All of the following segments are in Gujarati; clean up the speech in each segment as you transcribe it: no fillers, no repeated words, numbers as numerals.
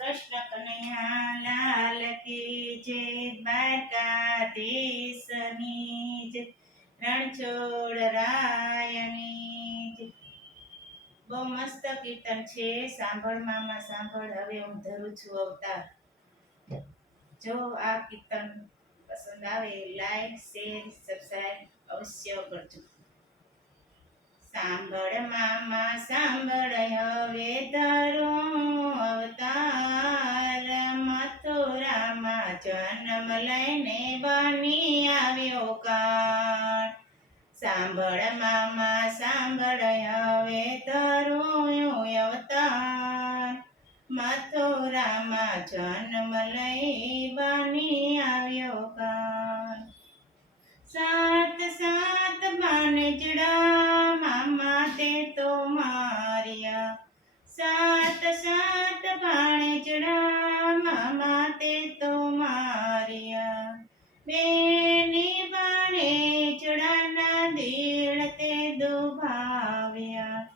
કૃષ્ણ કનૈયા લાલ કી જય દ્વારકાધીશની જય રણછોડ રાયની જય બહુ મસ્ત કીર્તન છે સાંભળ મામા સાંભળ હવે હું ધરું છું અવતાર જો આ કીર્તન પસંદ આવે લાઈક શેર સબસ્ક્રાઇબ અવશ્ય કરજો સાંભળ મામા સાંભળ હવે ધરું અવતાર મથુરામાં જન્મ લઈને બની આવ્યો કાળ સાંભળ મામા સાંભળ હવે ધરું અવતાર મથુરામાં જન્મ લઈ બની આવ્યો કાળ સાત સાત ભાણેજડા મામા તે તો માર્યા સાત સાત ભાણેજડા મામા તે તો માર્યા બેની ભાણેજડાના દિલ તે દુભાવ્યા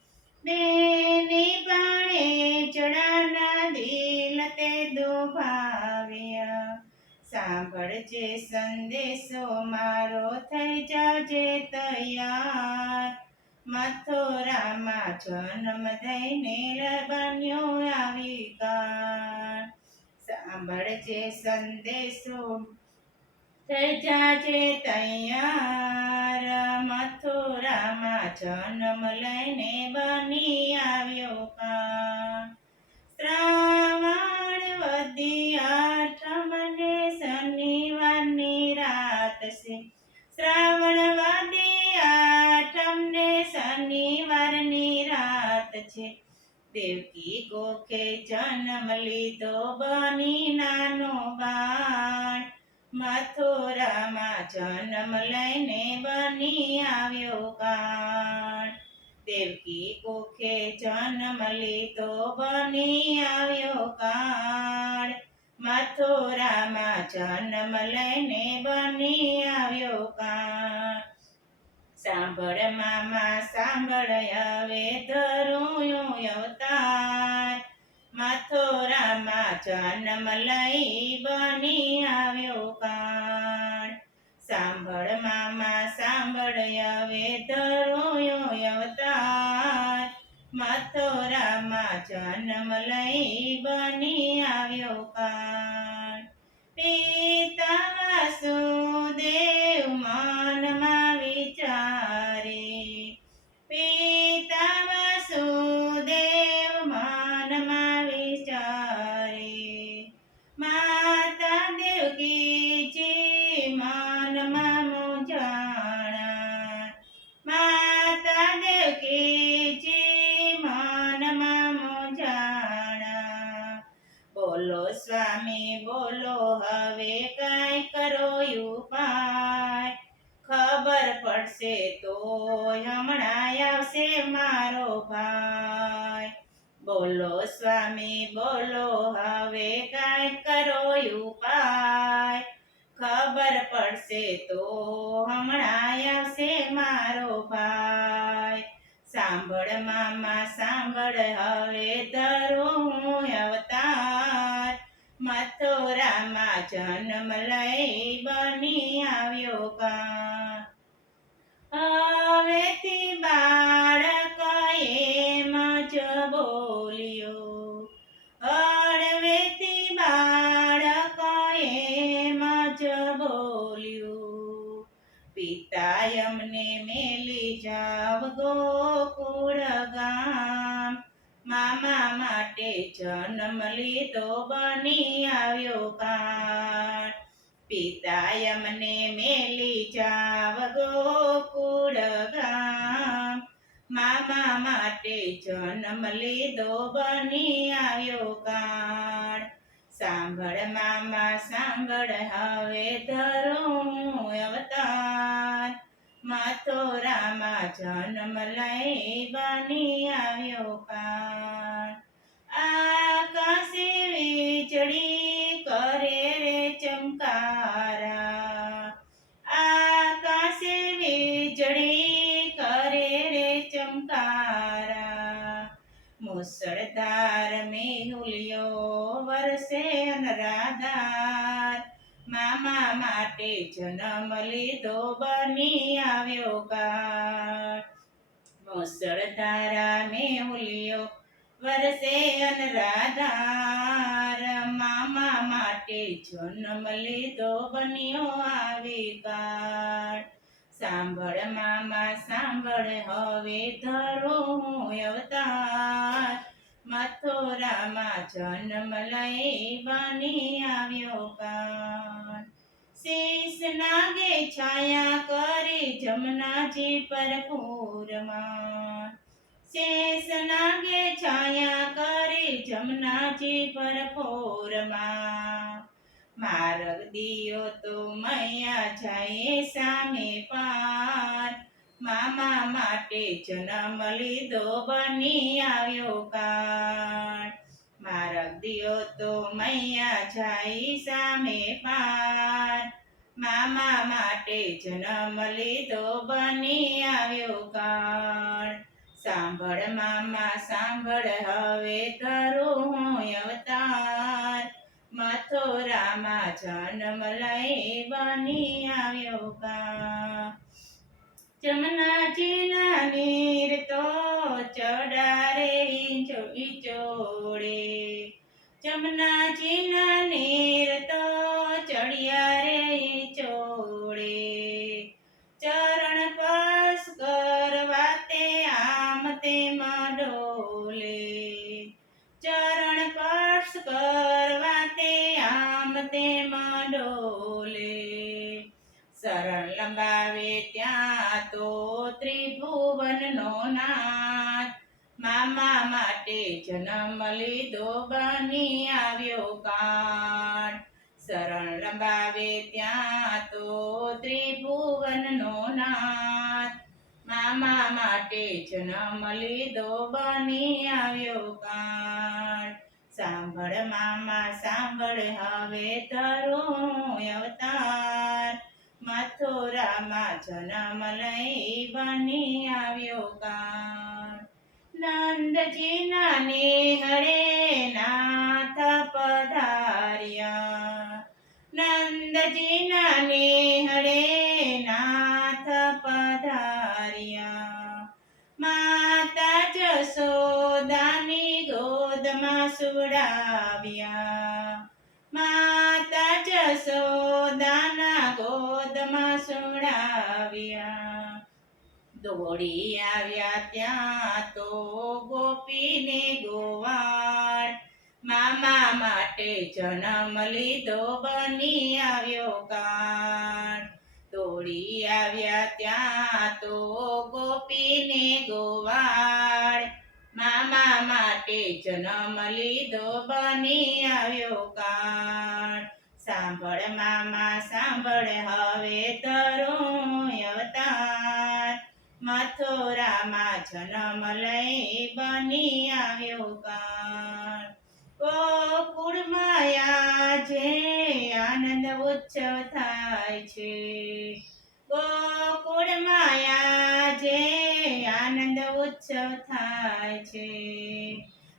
બેની ભાણેજડાના દિલ તે દુભાવ્યા સાંભળજે સંદેશો મારો થઈ જાજે તૈયાર મથુરામાં જન્મ થઈને બન્યો આવી કાળ સાંભળજે સંદેશો થઈ જાજે તૈયાર મથુરામાં જન્મ લઈને બની આવ્યો કાળ શ્રાવણ વદી આઠમને શનિવારની રાત છે શ્રાવણ વદી આઠમને શનિવારની રાત છે દેવકી કોખે જન્મ લીધો બની નાનો બાળ મથુરામાં જન્મ લઈને બની આવ્યો કાળ દેવકી કોખે જન્મ લીધો બની આવ્યો કાળ મથુરામાં જન્મ લઈને બની આવ્યો કાળ સાંભળ મામા સાંભળ હવે ધરું અવતાર મથુરામાં જન્મ લઈ બની આવ્યો કાળ સાંભળ મામા સાંભળ હવે ધરું અવતાર મથુરામાં જન્મ લઈ બની આવ્યો કાળ પિતા વાસુદેવ મનમાં વિચારે પિતા વાસુદેવ મનમાં વિચારે માતા દેવકીજી મનમાં મૂંઝાણા માતા દેવકીજી મનમાં મૂંઝાણા બોલો સ્વામી બોલો હવે કાંઈ કરો ઉપાય ખબર પડશે તો હમણાં આવશે મારો ભાઈ બોલો સ્વામી બોલો હવે કાંઈ કરો ઉપાય ખબર પડશે તો હમણાં આવશે મારો ભાઈ સાંભળ મામા સાંભળ હવે ધરું અવતાર મથુરામાં જન્મ લઈ બની આવ્યો કાળ હવેથી બાળક એમ જ બોલ્યો હળવેથી બાળક એમ જ બોલ્યું પિતા અમને મેલી જાવ ગોકુળ ગામ મામા માટે જન્મ લીધો બની આવ્યો કાળ પિતા અમને મેલી જાવ ગોકુળ ગામ મામા માટે જન્મ લીધો બની આવ્યો કાળ સાંભળ મામા સાંભળ હવે ધરું અવતાર મથુરામાં જન્મ લઈ બની આવ્યો કાળ આકાશે વીજળી કરે રે ચમકારા આકાશે વીજળી કરે રે ચમકારા મુસળધાર મેહુલિયો વરસે અનરાધાર મામા માટે જન્મ લીધો બની આવ્યો કાળ મુસળધારા મેહુલિયો વરસે અનરાધાર મામા માટે જન્મ લીધો બન્યો આવી કાળ સાંભળ મામા સાંભળ હવે ધરું હું અવતાર મથુરામાં જન્મ લઈ બની આવ્યો કાળ શીશ નાગે છાયા કરી જમનાજી પર પૂરમાં શેષ નાગે છાયા કરી જમનાજી પર પૂરમાં માર્ગ દિયો તો મૈયા જાય સામે પાર મામા માટે જન્મ લીધો બની આવ્યો કાળ માર્ગ દિયો તો મૈયા જાય સામે પાર મામા માટે જન્મ લીધો બની આવ્યો કાળ સાંભળ મામા સાંભળ હવે કરું હું અવતાર મથુરામાં જન્મ લઈ બની આવ્યો કાળ જમનાજીના નીર તો ચડારે જોડે જમનાજીના નીર તો ચડિયા રે ચોડે ચરણ સ્પર્શ કરવા તે આમ તેમ ડોલે ચરણ સ્પર્શ કરવા તે આમ તેમ ડોલે શરણ લંબાવે ત્યાં તો ત્રિભુવનનો નાથ મામા માટે જન્મ લીધો બની આવ્યો કાળ શરણ લંબાવે ત્યાં તો ત્રિભુવનનો નાથ મામા માટે જન્મ લીધો બની આવ્યો કાળ સાંભળ મામા સાંભળ હવે ધરું અવતાર મથુરામાં જન્મ લઈ બની આવ્યો કાળ નંદજીના નેહળે નાથ પધાર્યા નંદજીના નેહળે નાથ પધાર્યા માતા જશોદાની ગોદમાં સુડાવ્યા માતા જશોદાના ગોદમાં સુડાવ્યા દોડી આવ્યા ત્યાં તો ગોપીને ગોવાળ મામા માટે જન્મ લીધો બની આવ્યો કાળ દોડી આવ્યા ત્યાં તો ગોપીને ગોવાળ મામા માટે જન્મ લીધો બની આવ્યો કાળ સાંભળ મામા સાંભળ હવે ધરું અવતાર મથુરામાં જન્મ લઈ બની આવ્યો કાળ ગોકુળમાં આજે આનંદ ઉત્સવ થાય છે ગોકુળમાં આજે આનંદ ઉત્સવ થાય છે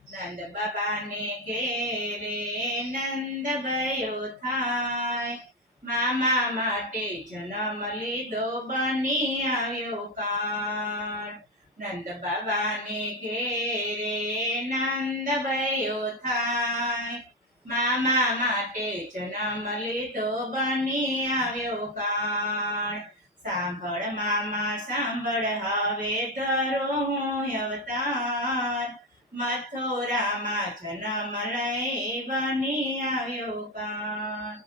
નંદ બાબાને ઘેરે નંદ ભયો થાય મામા માટે જન્મ લીધો બની આવ્યો કાળ નંદ બાબાને ઘેરે નંદ ભયો થાય મામા માટે જન્મ લીધો બની આવ્યો કાળ સાંભળ મામા સાંભળ હવે ધરું અવતાર મથુરામાં જન્મ લઈ બની આવ્યો કાળ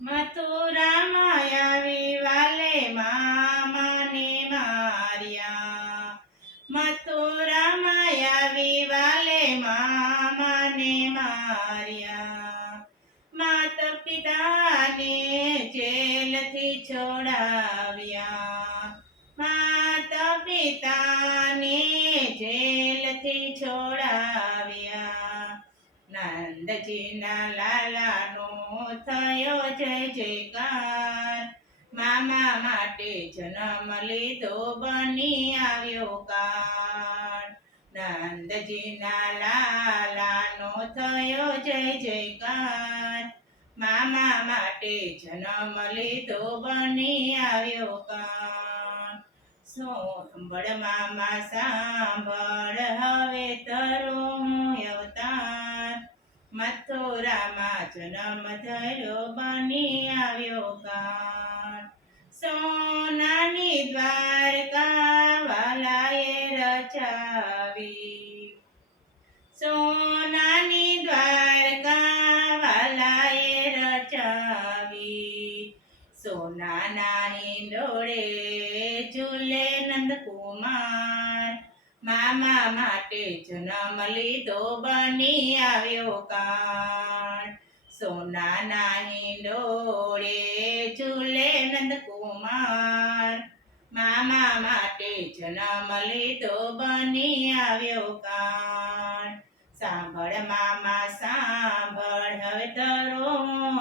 મથુરામાં આવી વાલે મામાને માર્યા મથુરામાં આવી વાલે મામાને માર્યા માતા પિતાને જેલથી છોડાવ્યા માતા પિતાને જેલથી છોડાવ્યા નંદજીના લાલાનો થયો જય જયકાર મામા માટે જન્મ લીધો બની આવ્યો કાળ નંદજીના લાલાનો થયો જય જયકાર મામા માટે જન્મ લીધો બની આવ્યો કાન સાંભળ મામા સાંભળ હવે તરું અવતાર મથુરામાં જન્મ ધર્યો બની આવ્યો કાન સોનાની દ્વારકા વાલાએ રચાવી સોનાની દ્વારકા વાલાએ રચાવી સોનાના હિંડોળે ઝૂલે નંદકુમાર મામા માટે જન્મ લીધો બની આવ્યો કાન સોનાના હિંડોળે ઝૂલે નંદકુમાર મામા માટે જન્મ લીધો બની આવ્યો કાન સાંભળ મામા સાંભળ હવે તારો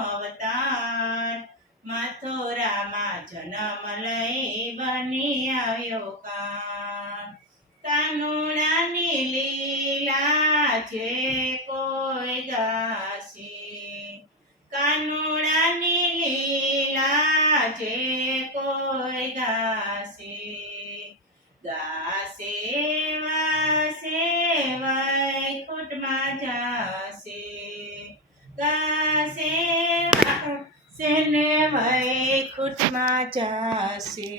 અવતાર મથુરામાં જન્મ લઈ બની આવ્યો કાન કાનુડાની લીલા છે કોઈ ગાશે કાનુડાની લીલા છે કોઈ ગાશે ગાશે વાસે વૈકુંઠમાં જાશે ગાશે વાસે ને વૈકુંઠમાં જાશે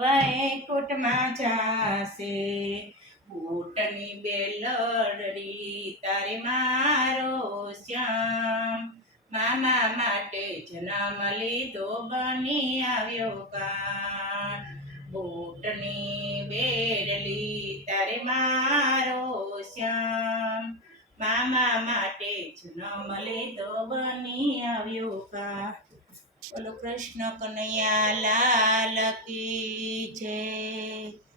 વૈકુંઠમાં જાશે બૂટની બેલડી તારે મારો શ્યામ મામા માટે જન્મ લીધો બની આવ્યો કાન બૂટની બેડલી તારે મારો શ્યામ મામા માટે જન્મ લીધો બની આવ્યો કાન બોલો કૃષ્ણ કનૈયા લાલ કી જય